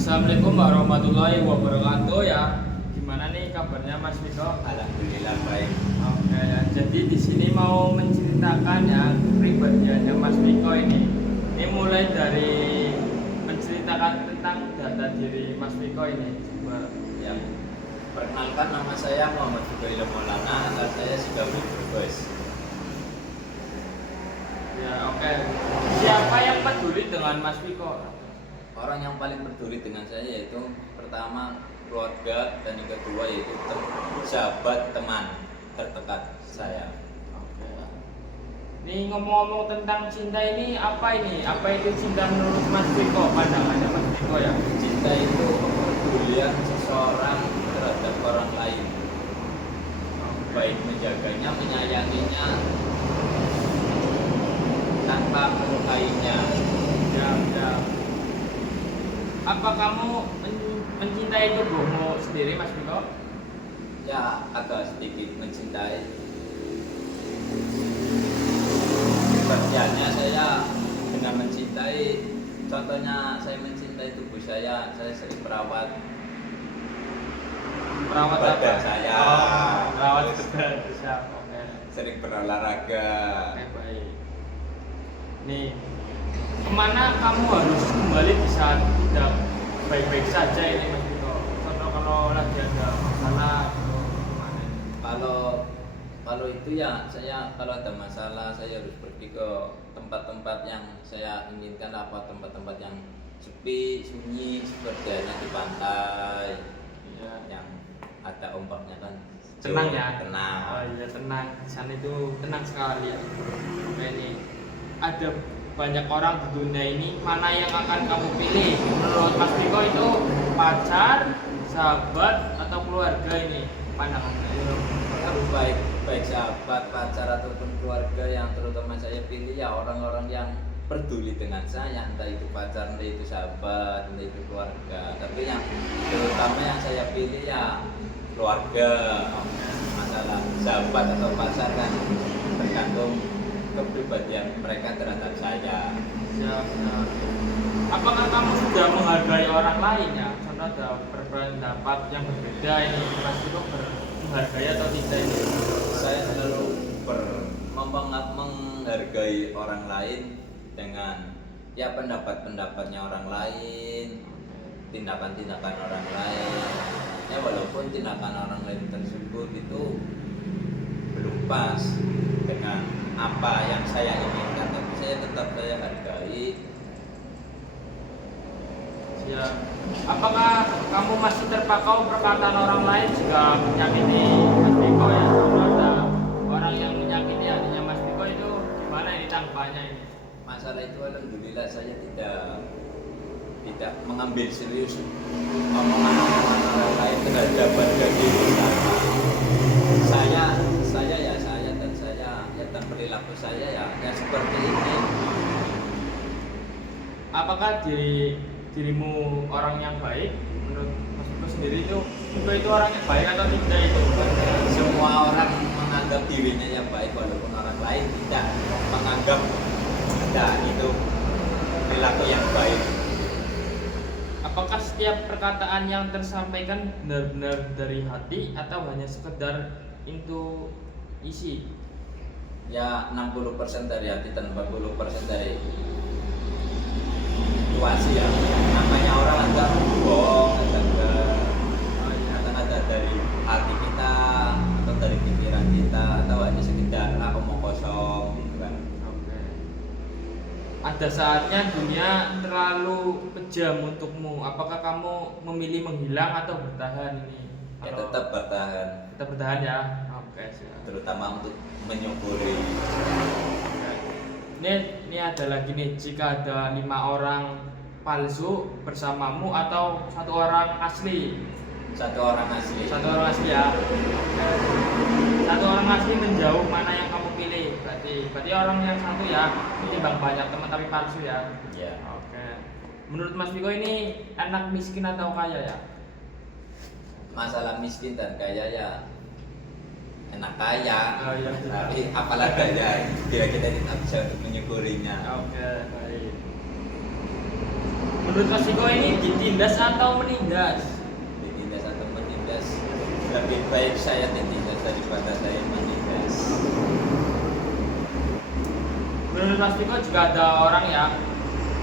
Assalamualaikum warahmatullahi wabarakatuh ya. Gimana nih kabarnya Mas Viko? Alhamdulillah baik. Oke ya. Jadi di sini mau menceritakan yang kepribadiannya Mas Viko ini. Ini mulai dari menceritakan tentang data diri Mas Viko ini. Coba. Ya, perkenalkan nama saya Muhammad Fudail Maulana, asal saya Sikawi Brebes. Ya oke. Siapa yang peduli dengan Mas Viko? Orang yang paling peduli dengan saya yaitu pertama keluarga dan yang kedua yaitu sahabat teman terdekat saya. Oke. Ini ngomong-ngomong tentang cinta ini apa ini? Apa itu cinta menurut Mas Viko? Pandangannya Mas Viko ya. Cinta itu kepedulian seseorang terhadap orang lain, baik menjaganya, menyayanginya, tanpa melukainya. Ya. Apa kamu mencintai tubuhmu sendiri, Mas Viko? Ya, agak sedikit mencintai. Pengertiannya saya dengan mencintai, contohnya saya mencintai tubuh saya sering merawat badan apa? saya. Merawat badan siap. Oke. Sering berolahraga. Oke, baik. Nih, kemana kamu harus kembali di saat tidak baik-baik saja ini, Mas Viko? Contoh kalau lagi ada masalah atau gimana? Kalau itu ya saya kalau ada masalah saya harus pergi ke tempat-tempat yang saya inginkan, apa tempat-tempat yang sepi, sunyi, seperti halnya di pantai. Iya. Yang ada ombaknya kan Tenang ya. tenang. Oh iya, tenang. Di sana itu tenang sekali ya. Oke, ini ada banyak orang di dunia ini, mana yang akan kamu pilih? Menurut Mas Viko itu pacar, sahabat, atau keluarga ini pandangannya? Harus baik sahabat, pacar ataupun keluarga. Yang terutama saya pilih ya orang-orang yang peduli dengan saya, entah itu pacar, entah itu sahabat, entah itu keluarga. Tapi yang terutama yang saya pilih ya keluarga. Masalah sahabat atau pacar kan tergantung kepribadian mereka terhadap saya. Siap. Apakah kamu sudah menghargai orang lain ya? Contoh ada berpendapat yang berbeda ini, Mas Viko menghargai atau tidak ini? Saya selalu menghargai orang lain dengan ya pendapat-pendapatnya orang lain, tindakan-tindakan orang lain. Ya walaupun tindakan orang lain tersebut itu belum pas dengan apa yang saya inginkan, tapi saya hargai. Siap. Apakah kamu masih terpaku perkataan orang lain jika menyakiti Mas Viko ya? Kalau ada orang yang menyakiti hatinya Mas Viko itu gimana ini tanggapannya ini? Masalah itu alhamdulillah saya tidak mengambil serius omongan orang lain terhadap harga diri saya. Dan perilaku saya ya seperti ini. Apakah dirimu orang yang baik? Menurut Mas Viko sendiri itu orang yang baik atau tidak itu? Semua orang menganggap dirinya yang baik walaupun orang lain tidak menganggap itu perilaku yang baik. Apakah setiap perkataan yang tersampaikan benar-benar dari hati atau hanya sekedar intuisi? Ya 60% dari hati dan 40% dari intuisi ya. Namanya orang agak bohong, akan ada dari hati kita atau dari pikiran kita atau hanya sekedar omong kosong gitu kan. Oke. Ada saatnya dunia terlalu kejam untukmu. Apakah kamu memilih menghilang atau bertahan ini? Ya tetap bertahan. Kita bertahan ya. Oke, siap. Terutama untuk menyukuri. Ini ada lagi nih, jika ada 5 orang palsu bersamamu atau 1 orang asli? Satu orang asli. 1 orang asli ya. 1 orang asli menjauh, mana yang kamu pilih? Berarti orang yang satu ya, ketimbang banyak teman tapi palsu ya. Ya. Oke. Menurut Mas Viko ini anak miskin atau kaya ya? Masalah miskin dan kaya ya enak kaya. Oh, iya. Tapi apalah kaya, kita tidak bisa untuk menyukurinya. Oke, baik. Menurut Mas Piko ini ditindas atau menindas? Ditindas atau menindas, lebih baik saya ditindas daripada saya menindas. Menurut Mas Piko juga ada orang ya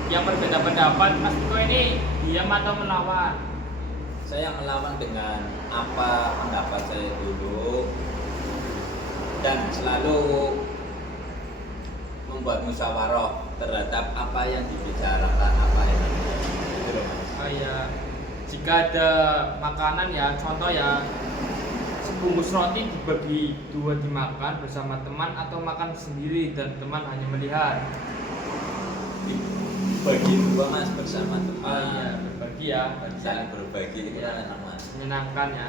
yang berbeda pendapat. Mas Piko ini diam atau melawan? Saya melawan dengan apa pendapat saya dulu dan selalu membuat musyawarah terhadap apa yang dibicarakan, apa yang itu loh Mas. Oh iya, jika ada makanan ya, contoh ya, sebungkus roti dibagi dua dimakan bersama teman atau makan sendiri dan teman hanya melihat. Bagi dua Mas bersama Oh iya, teman, berbagi ya, saling berbagi itu Iya. kan enak Mas. menyenangkan ya.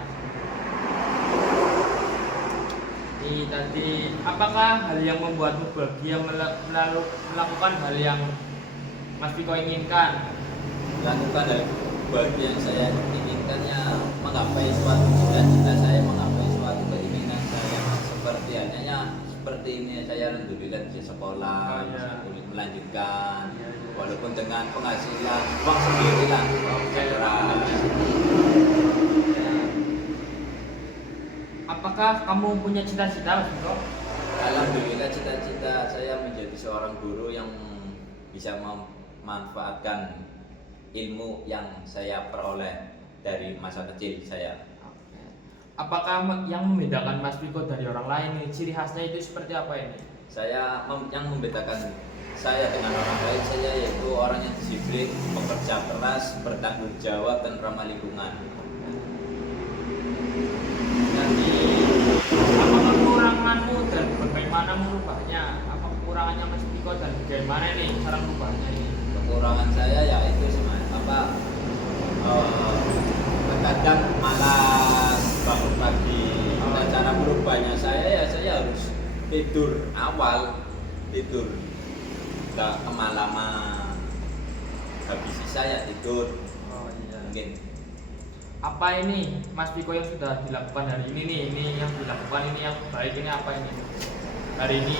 Ini tadi, apakah hal yang membuatmu bahagia melakukan hal yang Mas Piko inginkan? Lakukan hal bagi yang saya inginkan ya, menggapai suatu cita-cita saya, menggapai suatu keinginan saya, seperti halnya seperti ini saya alhamdulillah bisa sekolah, Oh, iya. bisa kuliah melanjutkan, Iya, iya. walaupun dengan penghasilan uang sendiri lah. Oke. Keras. Apakah kamu punya cita-cita, Mas Piko? Alhamdulillah cita-cita saya menjadi seorang guru yang bisa memanfaatkan ilmu yang saya peroleh dari masa kecil saya. Oke. Apakah yang membedakan Mas Piko dari orang lain nih? Ciri khasnya itu seperti apa ini? Yang membedakan saya dengan orang lain, saya yaitu orang yang disiplin, pekerja keras, bertanggung jawab dan ramah lingkungan. Jadi, apa kekuranganmu dan bagaimana merubahnya? Apa kekurangannya Mas Piko dan bagaimana nih cara merubahnya ini? Kekurangan saya ya itu terkadang malas bangun pagi. Nah, cara merubahnya saya harus tidur awal, tidur nggak kemalaman. Habis saya tidur Oh iya. mungkin Apa ini Mas Piko yang sudah dilakukan hari ini nih? Ini yang dilakukan, ini yang baik, ini apa ini? Hari ini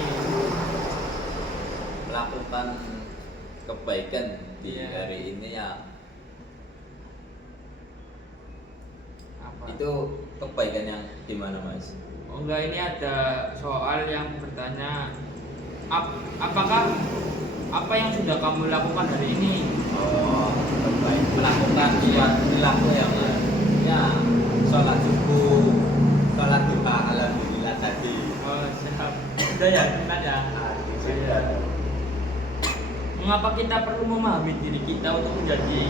melakukan kebaikan di Iya. hari ini ya, apa? itu kebaikan yang gimana Mas? Oh enggak, ini ada soal yang bertanya apakah apa yang sudah kamu lakukan hari ini? Oh, baik melakukan suatu perilaku yang ya sholat subuh, sholat duha, alhamdulillah tadi. Oh siap. Udah ya, kita ya. Sudah. Mengapa kita perlu memahami diri kita untuk menjadi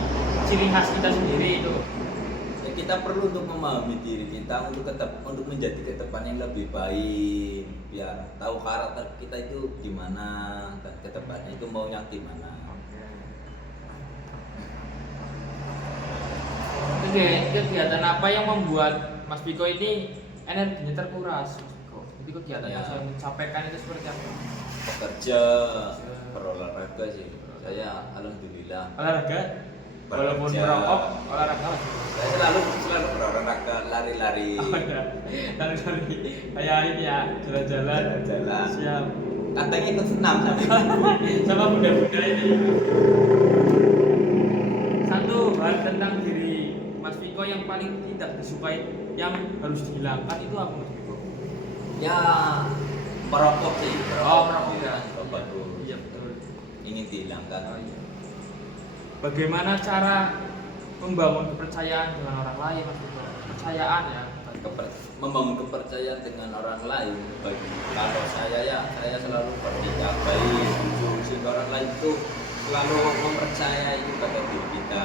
ciri khas kita sendiri itu? Ya, kita perlu untuk memahami diri kita untuk menjadi ke depan yang lebih baik, biar tahu karakter kita itu gimana dan ke depannya itu mau yang gimana. Oke, kegiatan apa yang membuat Mas Piko ini energinya terkuras, Mas Piko? Jadi kegiatan yang Ya. saya sampaikan itu seperti apa? Bekerja, berolahraga sih. Saya alhamdulillah. Olahraga? Walaupun Bekerja. merokok, olahraga Mas Piko. Saya selalu berolahraga, lari-lari. Oh ya, lari-lari kayak ini ya, jalan-jalan. Jalan-jalan. Siap. Kadang ikut senam sama Sama bunda-bunda ini. Satu hal tentang diri Mas Piko yang paling tidak disukai, yang harus dihilangkan itu apa Mas Piko? ya merokok sih. Oh, merokok ya. Merokok tuh Iya betul. ingin dihilangkan. Oh, iya. Bagaimana cara membangun kepercayaan dengan orang lain Mas Piko? Kepercayaan ya. Membangun kepercayaan dengan orang lain. Kalau saya selalu bertindak baik, jujur, sehingga orang lain itu selalu mempercayai kepada diri kita.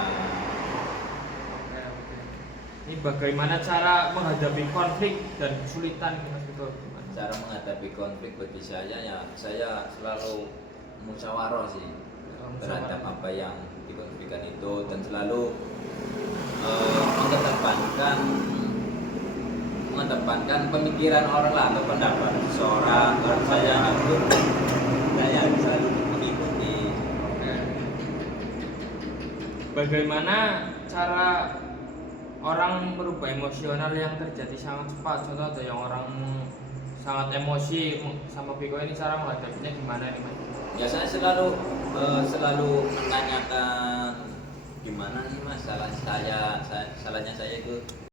Oke, oke. Ini bagaimana cara menghadapi konflik dan kesulitan ini, Mas Piko? Gimana? Cara menghadapi konflik bagi saya ya, saya selalu musyawarah sih terhadap apa yang dikonflikkan itu, dan selalu mengedepankan pemikiran orang lah atau pendapat seseorang. Kalau saya itu saya selalu mengikuti. Oke. Bagaimana cara orang merubah emosional yang terjadi sangat cepat? Contoh ada yang orang sangat emosi sama Piko ini, cara menghadapinya gimana nih Mas? Ya saya selalu menanyakan gimana sih mas salahnya saya itu